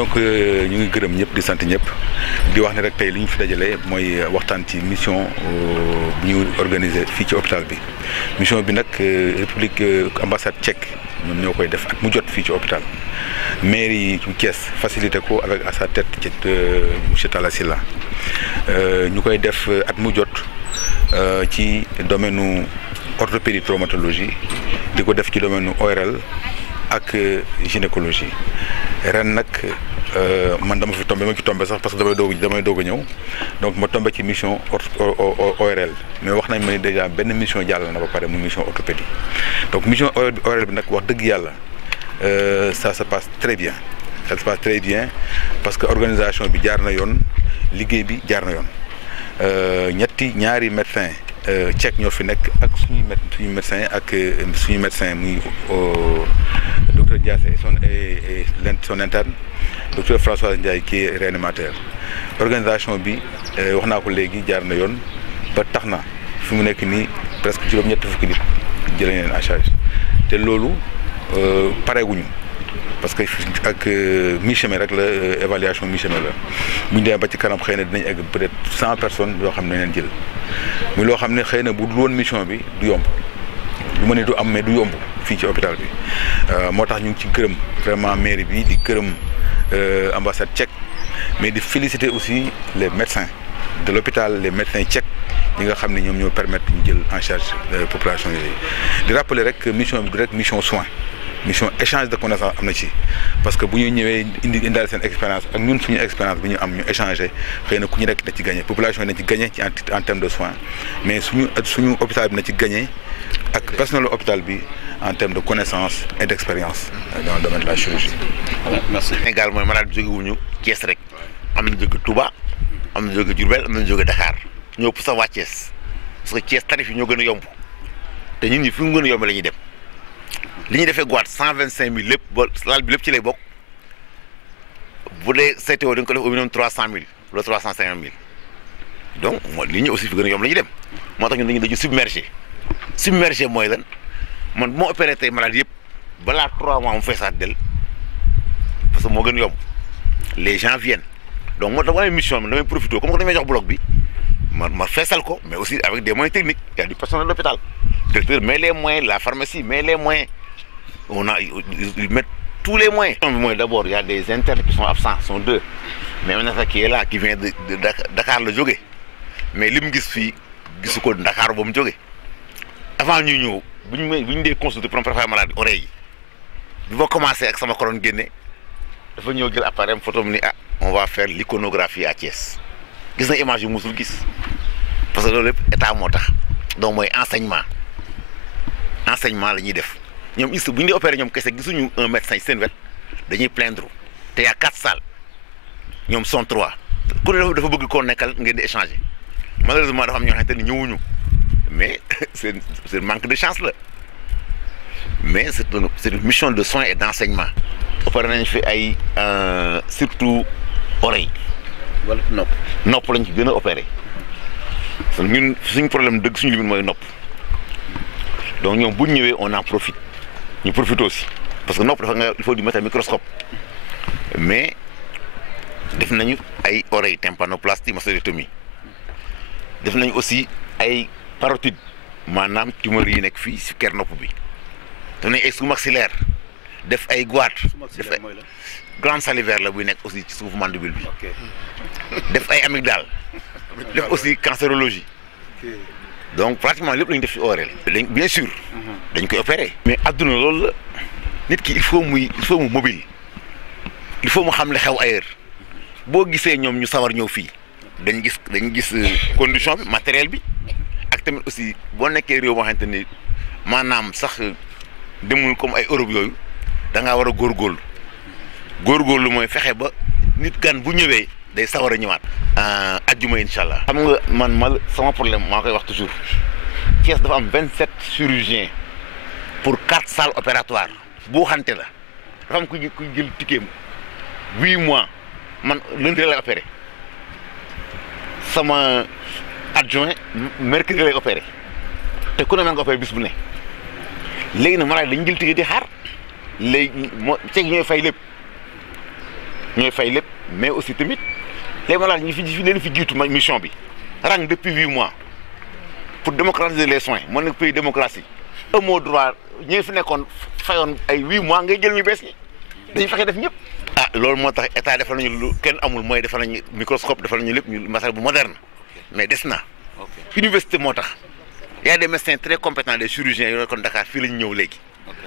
donc ñu ngi gërëm ñëpp di sant ñëpp di wax ne rek tey li ñu fi dajale mooy waxtaan ci mission bu ñu organisé fii ci hôpital bi mission bi nag république ambassade tchèque ñoom ñoo koy def at mu jot fii ci hôpital mairie bu Thiès facilité ko avec à sa tête ci monsieur Talla Sylla ñu koy def at mu jot ci domaine orthopédie traumatologie di ko def ci domaine ORL ak gynécologie ren nag man dama fi tombé ma ci tombé sax parce que damay doog a ñëw donc ma tombé ci mission ORL mais wax nañ ma ni déjà benn mission jàll na ba pare mu mission orthopédie donc mission ORL bi nag wax dëgg yàlla ça se passe très bien parce que organisation bi jaar na yoon liggéey bi jaar na yoon ñaari médecin tchèque ñoo fi nekk ak suñu médecin ak suñu médecin muy docteur Diassé et son interne docteur François Ndiaye qui est réanimateur organisation bi wax naa ko léegi jaar na yoon ba tax na fi mu nekk nii presque juróom-ñetti fukki nit jëlee leen en charge te loolu pareeguñu parce que ak mi-chemin rek la évaluation mi-chemin la bu ñu demee ba ci kanam xëy na dinañ egg peut-être 100 personnes yoo xam ne leen jël muy loo xam ne xëy na bu dul woon mission bi du yomb du ma ne du am mais du yomb fii ci hôpital bi moo tax ñu ngi ci gërëm vraiment mairie bi di gërëm ambassade tchèque mais di féliciter aussi les médecins de l'hôpital les médecins tchèques ñi nga xam ne ñoom ñoo permettre ñu jël en charge population yooyu di rappeler rek mission bi du rek mission soin mission échange de connaissance am na ci parce que bu ñu ñëwee indaale seen expérience ak ñun suñu expérience bi ñu am ñu échanger xëy na ku ñu nekk da ci gagné population yi na ci gagné ci en terme de soins mais suñu hôpital bi na ci gagné ak personnel hôpital bi en termes de connaissance et d'expérience dans le domaine de la chirurgie. merci. Sénégal mooy malade jóge wuñu Thiès rek am na jóge Touba am na jóge Diourbel am na jóge Dakar ñoo pour sax waa Thiès parce que Thiès tarif yi ñoo gën a yomb te ñun ñi fi mu gën a yomb la ñuy dem. li ñuy defee goiat 25000 lépp ba laal bi lépp ci lay bokk bu dee CTO da nga ko def au minimum 300000 wala 350000 donc mooy li ñu aussi fi gën a yomb la ñuy dem moo tax ñun dañu submergé mooy lan man bu ma opéré tey malade yëpp balaa 3 mois mu feesaat del parce que moo gën yomb les gens viennent donc moo tax ma mission bi damay profité comme que damay jox bloc bi ma feesal ko mais aussi avec des moyens techniques il y a du personnel de l'hôpital directeur met les moyens la pharmacie met les moyens ils mettent tous les moyens. D'abord, il y a des internes qui sont absents, sont 2. Mais maintenant, qui est là, qui vient de Dakar le joggé. Mais lui, il dit que Dakar va me joggé. Avant, nous avons consulté pour préparer malade oreille. Nous allons commencer avec sa couronne guinée. Nous allons faire l'appareil photo. On va faire l'iconographie à Thiès. Vous voyez l'image de Moussoul. Parce que c'est l'état. Donc, moi, enseignement, le def. ñoom is bu ñu di opéré ñoom kese gisuñu un médecin seen wet dañuy plaindre te y a 4 salles ñoom sont 3 ku ne dafa bëgg koo nekkal ngeen di échanger malheureusement dafa am ñoo xamante ni ñëwuñu mais c'est manque de chance la mais c'est une mission de soins et d'enseignement opéré nañ fi ay surtout oreille wala nopp lañ ci gën a opéré ñun suñu problème dëgg suñu limite mooy nopp donc ñoom bu ñu ñëwee on en profite ñu profite aussi parce que nopp dafa nga il faut du mettre un microscope mais def nañu ay oreille tympanoplastie mastérectomie def nañu aussi ay parotide maanaam tumeur yi nekk fii si ker nopp bi def nañu ay sous-maxillaire def ay goitre def ay glande salivaire la buy nekk aussi ci suufu mandibule bi def ay amygdale def aussi cancérologie donc pratiquement lépp la ñu def ci ORL. bien sûr dañ koy opérer. mais adduna loolu la nit ki il faut mu mobile il faut mu xam li xew ailleurs boo gisee ñoom ñu sawar ñëw fii dañ gis condition bi matériel bi ak tamit aussi boo nekkee réew moo xamante ni maanaam sax demul comme ay Europe yooyu da ngaa war a góorgóorlu mooy fexe ba nit gan bu ñëwee day sawar a ñëwaat. ajjuma incha allah. xam nga man sama problème maa koy wax toujours Thiès dafa am 27 chirurgiens pour 4 salles opératoires boo xamante la dafa am ku jël ticket 8 mois man lundi lay opéré sama adjoint mercredi lay opéré te ku ne mën nga opéré bis bu ne léegi nag malade dañu jël ticket di xaar léegi moo ceeg ñooy fay lépp ñooy fay lépp mais aussi tamit les malades ñi fi leen fi jiitu mission bi rang depuis 8 mois pour démocratiser les soins moo nekk pays démocratie amoo droit ñi fi nekkoon fayoon ay 8 mois ngay jël ñu bees ñi dañu fexe def ñëpp. ah loolu moo tax état defal nañu lu kenn amul mooy defal nañu microscope defal nañu lépp ñu matériel bu moderne mais des na. université moo tax y a des médecins très compétents des chirurgiens yoo kon Dakar fii la ñu ñëw léegi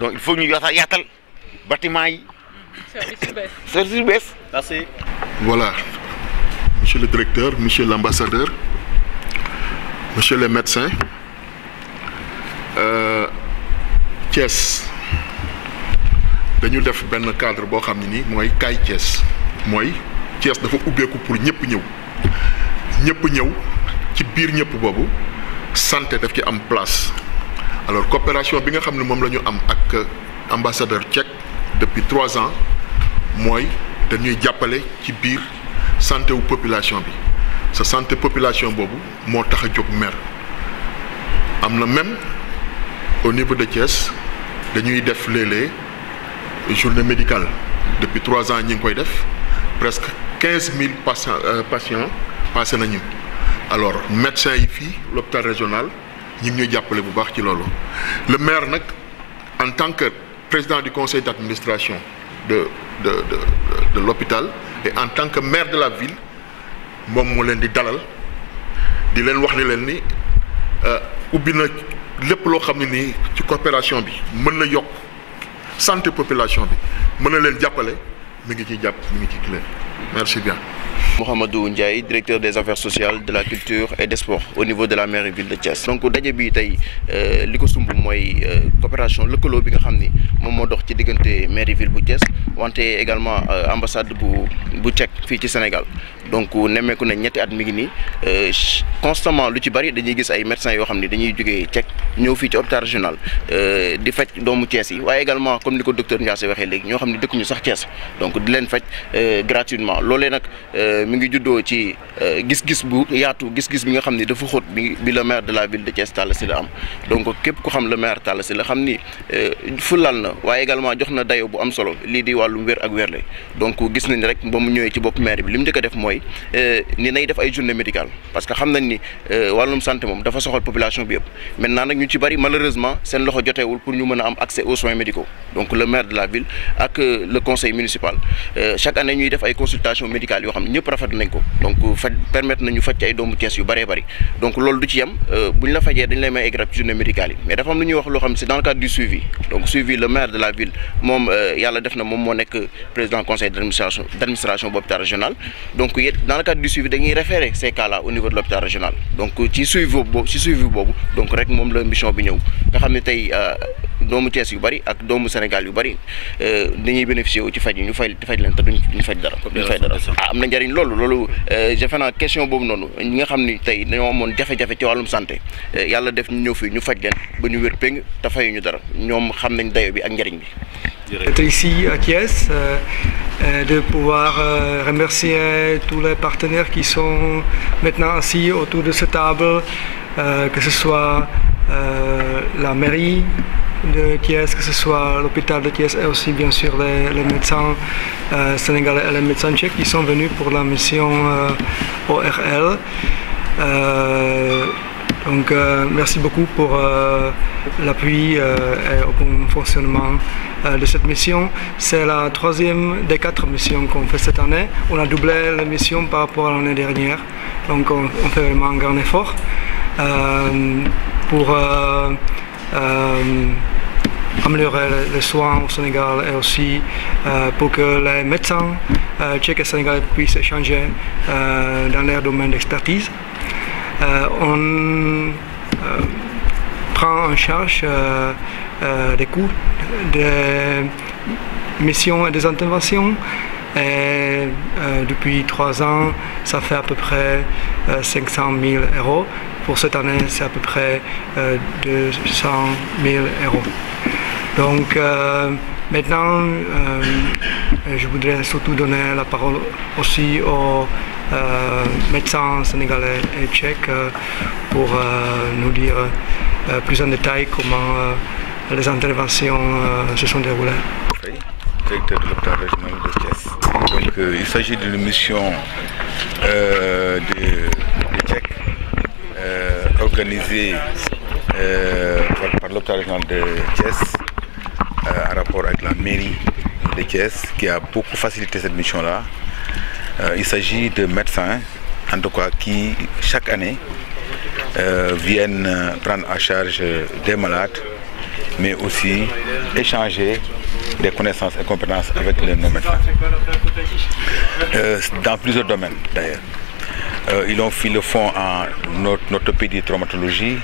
donc il faut ñu yaatal bâtiment yi. service yu bees. Merci. Voilà, monsieur le directeur, monsieur l'ambassadeur, monsieur les médecins, Thiès dañu def benn cadre boo xam ne nii mooy kaay Thiès mooy Thiès dafa ubbeeku pour ñëpp ñëw ci biir ñëpp boobu santé daf ci am place alors coopération bi nga xam ne moom la ñu am ak ambassadeur tchèque depuis 3 ans mooy dañuy jàppale ci biir santé wu population bi sa santé population boobu moo tax a jóg maire am na même au niveau de Thiès dañuy def léeg-léeg journée médicale depuis 3 ans ñi ngi koy def presque 15 000 patients passé nañu alors médecins yi fii l'hôpital régional ñi ngi ñuy jàppale bu baax ci loolu le maire nag en tant que président du conseil d'administration de l'hôpital et en tant que maire de la ville moom moo leen di dalal di leen wax ne leen ni ubbi na lépp loo xam ne nii ci coopération bi mën na yokk santé population bi mën na leen jàppale mi ngi ciy jàpp mi ngi ci clé merci bien. Mohamedou Ndiaye, directeur des affaires sociales, de la culture et des sports au niveau de la mairie ville de Thiès. Donc daje bi tey li ko sumb mooy coopération lëkkaloo bi nga xam ni moom moo dox ci diggante mairie ville bu Thiès wante également ambassade bu Tchèque fii ci Sénégal donc nemmeeku nañ ñetti at mi ngi nii constamment lu ci bari dañuy gis ay médecins yoo xam ni dañuy jógee Tchèque ñëw fii ci hôpital régional di faj doomu Thiès yi waaye également comme ni ko docteur Ndiasse waxee léegi ñoo xam ni dëkkuñu sax Thiès donc di leen faj gratuitement loolee nag mi ngi juddoo ci gis-gis bu yaatu gis-gis bi nga xam ni dafa xóot bi le maire de la ville de Thiès Talla Sylla am donc képp ku xam le maire Talla Sylla xam ni fulal na waaye également jox na dayo bu am solo lii di wàllum wér ak wérle donc gis nañ rek ba mu ñëwee ci bopp maire bi li mu njëkk a def mooy ni nay def ay journée médicale parce que xam nañ ni wàllum santé moom dafa soxal population bi yëpp maintenant nag ñu ci bari malheureusement seen loxo joteewul pour ñu mën a am accès aux soins médicaux donc le maire de la ville ak le conseil municipal chaque année ñuy def ay consultations médicales yoo xam ne ñëpp rafetlu nañ ko donc permettre nañu faj ay doomu Thiès yu bëree bëri donc loolu du ci yem bu ñu la fajee dañ lay may ay garab ci journée médicale yi mais dafa am lu ñuy wax loo xam ne c'est dans le cadre du suivi donc suivi le maire de la ville moom yàlla def na moom moo nekk président conseil d'administration bu hôpital régional donc dans le cadre du suivi dañuy référer ces cas-là au niveau de l'hôpital régional donc ci suivi boobu donc rek moom la mission bi ñëw nga xam ne tey doomu Thiès yu bari ak doomu Sénégal yu bari dañuy bénéficier wu ci faj yi ñu faj leen te duñ faj dara. Am na njëriñ loolu defe naa question boobu noonu ñi nga xam ni tey dañoo amoon jafe-jafe ci wàllum santé yàlla def ñu ñëw fii ñu faj leen ba ñu wér péng te fayuñu dara ñoom xam nañ dayo bi ak njëriñ bi. D'être ici à Thiès, de pouvoir remercier tous les partenaires qui sont maintenant assis autour de cette table, que ce soit la mairie de Thiès, que ce soit l'hôpital de Thiès et aussi bien sûr les médecins sénégalais et les médecins tchèques qui sont venus pour la mission ORL. Donc merci beaucoup pour l'appui et au bon fonctionnement de cette mission. C'est la 3e des 4 missions qu'on fait cette année. On a doublé les missions par rapport à l'année dernière. Donc on fait vraiment un grand effort pour améliorer les soins au Sénégal et aussi pour que les médecins tchèques et sénégalais puissent échanger dans leur domaine d'expertise. On prend en charge des coûts des missions et des interventions et depuis 3 ans, ça fait à peu près 500 000 €. Pour cette année, c'est à peu près 200 000 €. Donc maintenant, je voudrais surtout donner la parole aussi aux médecins sénégalais et tchèques pour nous dire plus en détail comment les interventions se sont déroulées. directeur de l'hôpital régional de Thiès. Donc il s'agit d'une mission de Tchèque organisée par l'hôpital régional de Thiès en rapport avec la mairie de Thiès qui a beaucoup facilité cette mission-là. Il s'agit de médecins, en tout cas, qui chaque année viennent prendre en charge des malades, mais aussi échanger des connaissances et compétences avec nos médecins. Dans plusieurs domaines d'ailleurs. Ils le font en orthopédie, traumatologie.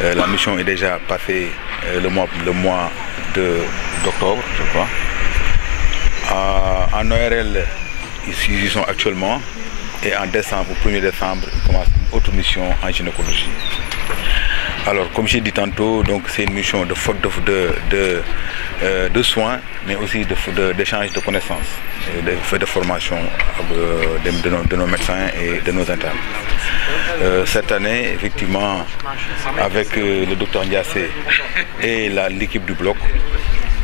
La mission est déjà passée le mois d'octobre, je crois. En ORL, ils y sont actuellement. Et en décembre, au 1er décembre, ils commencent une autre mission en gynécologie. Alors, comme j'ai dit tantôt, c'est une mission de soins, mais aussi d'échange de connaissances, de formation de nos médecins et de nos internes. Cette année, effectivement, avec le docteur Ndiassé et l'équipe du bloc,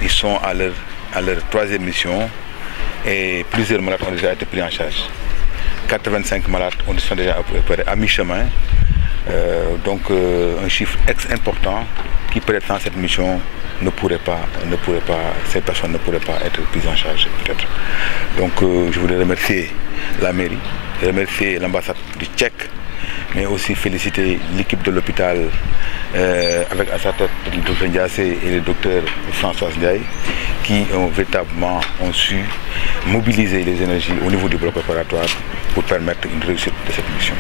ils sont à leur troisième mission et plusieurs malades ont déjà été pris en charge. 85 malades sont déjà opérés à mi-chemin. Un chiffre important qui peut-être sans cette mission ces personnes ne pourraient pas être prises en charge peut-être. Donc je voulais remercier la mairie, remercier l'ambassade du Tchèque, mais aussi féliciter l'équipe de l'hôpital avec à sa tête le docteur Ndiassé et le docteur Françoise Ndiaye qui ont véritablement su mobiliser les énergies au niveau du bloc opératoire pour permettre une réussite de cette mission.